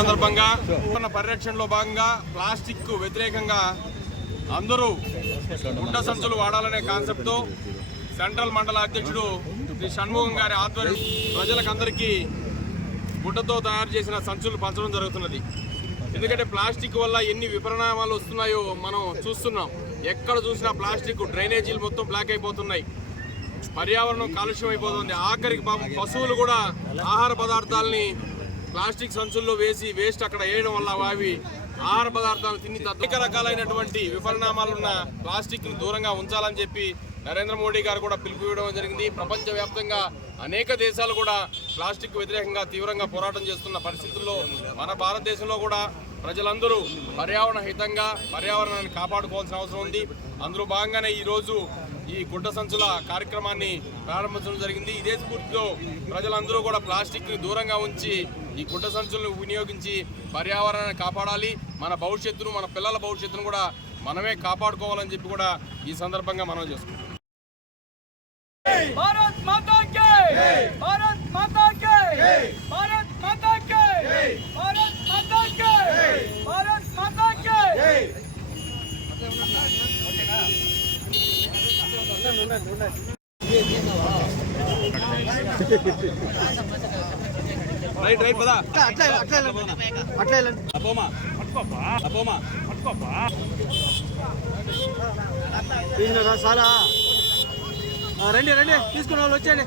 మన పరిరక్షణలో భాగంగా ప్లాస్టిక్ వ్యతిరేకంగా అందరూ గుడ్డ సంచులు వాడాలనే కాన్సెప్ట్తో సెంట్రల్ మండల అధ్యక్షుడు శ్రీ షణ్ముఖం గారి ఆధ్వర్యం ప్రజలకందరికీ గుడ్డతో తయారు చేసిన సంచులు పంచడం జరుగుతున్నది. ఎందుకంటే ప్లాస్టిక్ వల్ల ఎన్ని విపరిణామాలు వస్తున్నాయో మనం చూస్తున్నాం. ఎక్కడ చూసినా ప్లాస్టిక్ డ్రైనేజీలు మొత్తం బ్లాక్ అయిపోతున్నాయి. పర్యావరణం కాలుష్యం అయిపోతుంది. ఆఖరికి పాపం పశువులు కూడా ఆహార పదార్థాలని ప్లాస్టిక్ సంచుల్లో వేసి వేస్ట్ అక్కడ వేయడం వల్ల అవి ఆహార పదార్థాలు తిని అనేక రకాలైనటువంటి విపరిణామాలున్న ప్లాస్టిక్ దూరంగా ఉంచాలని చెప్పి నరేంద్ర మోడీ గారు కూడా పిలుపు ఇవ్వడం జరిగింది. ప్రపంచవ్యాప్తంగా అనేక దేశాలు కూడా ప్లాస్టిక్ వ్యతిరేకంగా తీవ్రంగా పోరాటం చేస్తున్న పరిస్థితుల్లో మన భారతదేశంలో కూడా ప్రజలందరూ పర్యావరణ హితంగా పర్యావరణాన్ని కాపాడుకోవాల్సిన అవసరం ఉంది. అందులో భాగంగానే ఈరోజు ఈ గుడ్డ సంచుల కార్యక్రమాన్ని ప్రారంభించడం జరిగింది. ఇదే స్ఫూర్తితో ప్రజలందరూ కూడా ప్లాస్టిక్ని దూరంగా ఉంచి ఈ గుడ్డ సంచులను వినియోగించి పర్యావరణాన్ని కాపాడాలి. మన భవిష్యత్తును మన పిల్లల భవిష్యత్తును కూడా మనమే కాపాడుకోవాలని చెప్పి కూడా ఈ సందర్భంగా మనం చేసుకుంటాం రైట్ రైట్ పదా. అట్లా అట్లా అట్లా వెళ్ళండి. అపోమా అపోమా చాలా ఆ, రండి రండి. తీసుకున్న వాళ్ళు వచ్చేయండి.